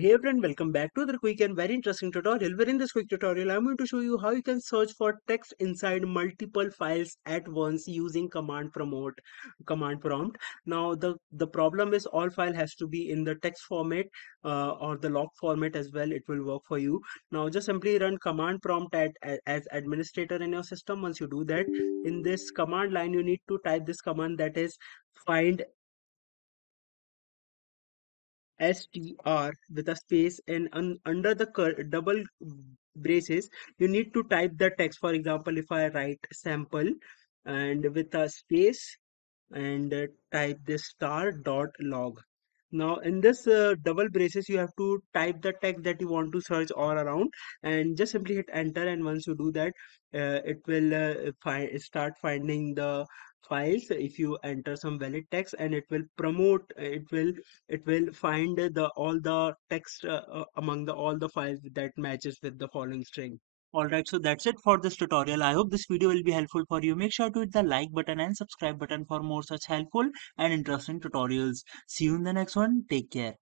hey everyone, welcome back to the quick and very interesting tutorial. Where in this quick tutorial, I'm going to show you how you can search for text inside multiple files at once using command prompt. Now the problem is all file has to be in the text format or the log format as well. It will work for you. Now just simply run command prompt as administrator in your system. Once you do that, in this command line, you need to type this command, that is find str with a space, and under the double braces you need to type the text. For example, if I write sample and with a space and type this star dot log. Now in this double braces you have to type the text that you want to search all around, and just simply hit enter. And once you do that, it will start finding the files. If you enter some valid text, and it will promote it will find the all the text among the all the files that matches with the following string. Alright, so that's it for this tutorial. I hope this video will be helpful for you. Make sure to hit the like button and subscribe button for more such helpful and interesting tutorials. See you in the next one. Take care.